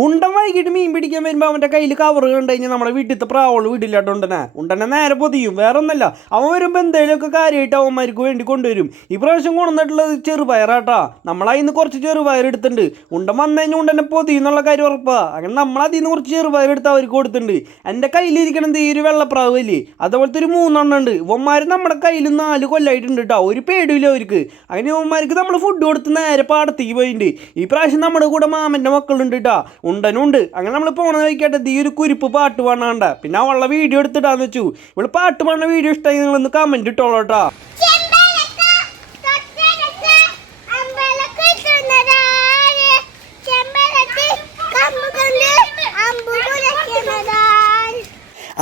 ഉണ്ടൻ വൈകിട്ട് മീൻ പിടിക്കാൻ വരുമ്പോൾ അവൻ്റെ കയ്യിൽ കവർ കണ്ടു കഴിഞ്ഞാൽ നമ്മുടെ വീട്ടിലത്തെ പ്രാവള് വീട്ടിലാട്ടുണ്ടനെ ഉണ്ടനെ നേരെ പൊതിയും. വേറെ ഒന്നല്ല, അവൻ വരുമ്പോൾ എന്തെങ്കിലുമൊക്കെ കാര്യമായിട്ട് അവന്മാർക്ക് വേണ്ടി കൊണ്ടുവരും. ഈ പ്രാവശ്യം കൊണ്ടുവന്നിട്ടുള്ളത് ചെറുപയറാട്ടാ. നമ്മളതിന്ന് കുറച്ച് ചെറുപയർ എടുത്തിട്ടുണ്ട്. ഉണ്ടൻ വന്നു കഴിഞ്ഞാൽ ഉണ്ടനെ പൊതിയെന്നുള്ള കാര്യം ഉറപ്പാണ്. അങ്ങനെ നമ്മളതിൽ നിന്ന് കുറച്ച് ചെറുപയർ എടുത്ത് അവർക്ക് കൊടുത്തിട്ടുണ്ട്. എൻ്റെ കയ്യിലിരിക്കണത് ഈ ഒരു വെള്ളപ്രാവ് അല്ലേ, അതുപോലത്തെ ഒരു 3 ഉണ്ട്. ഇവന്മാർ നമ്മുടെ കയ്യിൽ 4 കൊല്ലമായിട്ടുണ്ട് കേട്ടോ. ഒരു പേടിയില്ല അവർക്ക്. അങ്ങനെ ഇവന്മാർക്ക് നമ്മൾ ഫുഡ് കൊടുത്ത് നേരെ പാടത്തേക്ക് പോയിട്ടുണ്ട്. ഈ പ്രാവശ്യം നമ്മുടെ കൂടെ മാമൻ്റെ മക്കളുണ്ട് കേട്ടോ, ഉണ്ടനുണ്ട്. അങ്ങനെ നമ്മൾ പോണ വയ്ക്കട്ടെ ഈ ഒരു കുരിപ്പ് പാട്ട് പാടാണ്ട. പിന്നെ അവളുടെ വീഡിയോ എടുത്തിട്ടാന്ന് വെച്ചു. ഇവള് പാട്ട് പാടുന്ന വീഡിയോ ഇഷ്ടമായി നിങ്ങളൊന്ന് കമൻറ്റ് ഇട്ടോളൂ കേട്ടോ.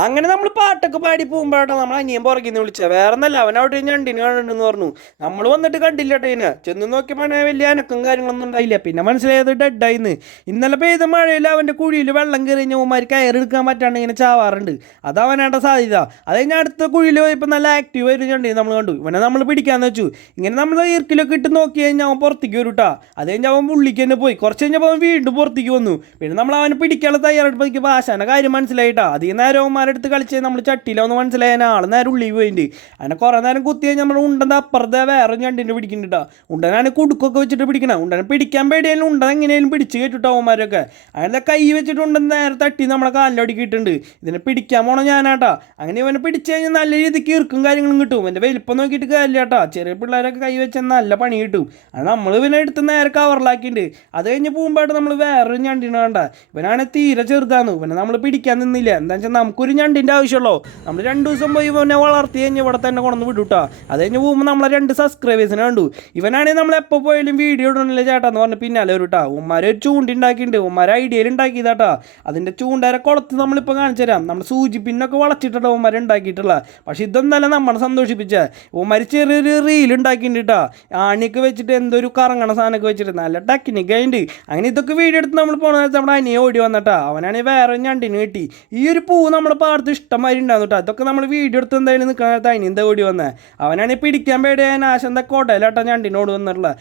അങ്ങനെ നമ്മൾ പാട്ടൊക്കെ പാടി പോകുമ്പോഴാണ് നമ്മൾ അനിയൻ പുറകിന്ന് വിളിച്ചത്. വേറെ ഒന്നല്ല, അവനവിടെ ഞണ്ടിന് കാണുന്നുണ്ടെന്ന് പറഞ്ഞു. നമ്മൾ വന്നിട്ട് കണ്ടില്ല കേട്ടോ. ചെന്ന് നോക്കിയപ്പോൾ വലിയ അനക്കും കാര്യങ്ങളൊന്നും ഉണ്ടായില്ല. പിന്നെ മനസ്സിലായത് ഡെഡായിന്ന്. ഇന്നലെ പെയ്ത മഴയിൽ അവൻ്റെ കുഴിയിൽ വെള്ളം കയറി കഴിഞ്ഞാൽ കയറെടുക്കാൻ പറ്റാണ്ട് ഇങ്ങനെ ചാവാറുണ്ട്. അത് അവനാണ്ട സാധ്യത. അത് കഴിഞ്ഞാൽ അടുത്ത കുഴിയിൽ പോയപ്പോൾ നല്ല ആക്റ്റീവ് ആയിട്ട് ഞണ്ടിന് നമ്മൾ കണ്ടു. ഇവനെ നമ്മൾ പിടിക്കാന്ന് വെച്ചു. ഇങ്ങനെ നമ്മൾ ഈർക്കിലൊക്കെ ഇട്ട് നോക്കി കഴിഞ്ഞാൽ അവൻ പുറത്തേക്ക് വരും കേട്ടോ. അത് കഴിഞ്ഞാൽ അവൻ ഉള്ളിക്ക് തന്നെ പോയി. കുറച്ച് കഴിഞ്ഞപ്പോൾ അവൻ വീണ്ടും പുറത്തേക്ക് വന്നു. പിന്നെ നമ്മൾ അവനെ പിടിക്കാനുള്ള തയ്യാറെടുപ്പ് ഭാഷാൻ്റെ കാര്യം മനസ്സിലായിട്ടാ. അധികം നേരം അടുത്ത് കളിച്ച് നമ്മൾ ചട്ടിയിലൊന്ന് മനസ്സിലായാൽ ആൾ നേരം ഉള്ളിൽ പോയിട്ടുണ്ട്. അങ്ങനെ കുറേ നേരം കുത്തി കഴിഞ്ഞാൽ നമ്മൾ ഉണ്ടൻ്റെ അപ്പുറത്തെ വേറെ ഞണ്ടിനെ പിടിക്കുന്നുണ്ട്. ഉണ്ടനാണ് കുടുക്കൊക്കെ വെച്ചിട്ട് പിടിക്കണം. ഉണ്ടനെ പിടിക്കാൻ പേടിയാലും ഉണ്ടൻ എങ്ങനെയാലും പിടിച്ച് കേട്ടിട്ടോ അവന്മാരൊക്കെ. അങ്ങനെ കൈ വെച്ചിട്ട് ഉണ്ടൻ നേരെ തട്ടി നമ്മളെ കാലിലൊടുക്കിയിട്ടുണ്ട്. ഇതിനെ പിടിക്കാൻ പോണോ ഞാനാട്ടാ. അങ്ങനെ ഇവനെ പിടിച്ച് കഴിഞ്ഞാൽ നല്ല രീതിക്ക് ഇറുക്കും കാര്യങ്ങളും കിട്ടും. എൻ്റെ വലിപ്പം നോക്കിയിട്ട് കാര്യമില്ല കേട്ടോ. ചെറിയ പിള്ളേരൊക്കെ കൈ വെച്ചാൽ നല്ല പണി കിട്ടും. അത് നമ്മൾ ഇവനെ എടുത്ത് നേരെ കവറിലാക്കിയിട്ടുണ്ട്. അത് കഴിഞ്ഞ് പോകുമ്പോഴായിട്ട് നമ്മൾ വേറൊരു ഞണ്ടിനെ കണ്ട. ഇവനാണ് തീരെ ചെറുതാണ്. ഇവനെ നമ്മൾ പിടിക്കാൻ നിന്നില്ല. എന്താ വെച്ചാൽ നമുക്കൊരു ഞണ്ടിൻ്റെ ആവശ്യമുള്ളൂ. നമ്മൾ 2 ദിവസം പോയി ഇവനെ വളർത്തി കഴിഞ്ഞ് ഇവിടെ തന്നെ കൊണ്ടു വിടുട്ടാ. അത് കഴിഞ്ഞ് പോകുമ്പോൾ നമ്മളെ 2 സബ്സ്ക്രൈബേഴ്സിനെ കണ്ടു. ഇവനാണെങ്കിൽ നമ്മൾ എപ്പോൾ പോയാലും വീഡിയോ ഇടണില്ല ചേട്ടാന്ന് പറഞ്ഞ് പിന്നാലെ ഒരു കേട്ടോ. ഉമ്മാരെ ഒരു ചൂണ്ടി ഉണ്ടാക്കിയിട്ടുണ്ട്. ഉമ്മാരെ ഐഡിയയിൽ ഉണ്ടാക്കിയതാട്ടാ. അതിൻ്റെ ചൂണ്ടരെ കുളത്ത് നമ്മളിപ്പോൾ കാണിച്ചു തരാം. നമ്മൾ സൂചി പിന്നൊക്കെ വളച്ചിട്ടുള്ള ഉമ്മാരെ ഉണ്ടാക്കിയിട്ടുള്ള. പക്ഷെ ഇതൊന്നല്ല നമ്മളെ സന്തോഷിപ്പിച്ച. ഉമ്മാര് ചെറിയൊരു റീൽ ഉണ്ടാക്കിയിട്ടുണ്ട് കേട്ടോ. ആണിയൊക്കെ വെച്ചിട്ട് എന്തൊരു കറങ്ങണ സാധനമൊക്കെ വെച്ചിട്ട് നല്ല ടെക്നിക്ക് ആയിട്ട്. അങ്ങനെ ഇതൊക്കെ വീഡിയോ എടുത്ത് നമ്മൾ പോണ നേരത്തെ നമ്മുടെ അനിയെ ഓടി വന്നിട്ടാ. അവനാണെങ്കിൽ വേറെ ഞണ്ടിന് കിട്ടി. ഈ ഒരു പൂവ് നമ്മുടെ പാടത്ത് ഇഷ്ടംമാതിരി ഉണ്ടാകും കേട്ടോ. അതൊക്കെ നമ്മൾ വീഡിയോ എടുത്ത് എന്തായാലും നിൽക്കണ തനി എന്താ ഓടി വന്നത്. അവനാണെങ്കിൽ പിടിക്കാൻ പേടിയായ നാശം എന്താ കോട്ടയിലാട്ടോ ഞണ്ടിനോട് വന്നിട്ടുള്ള.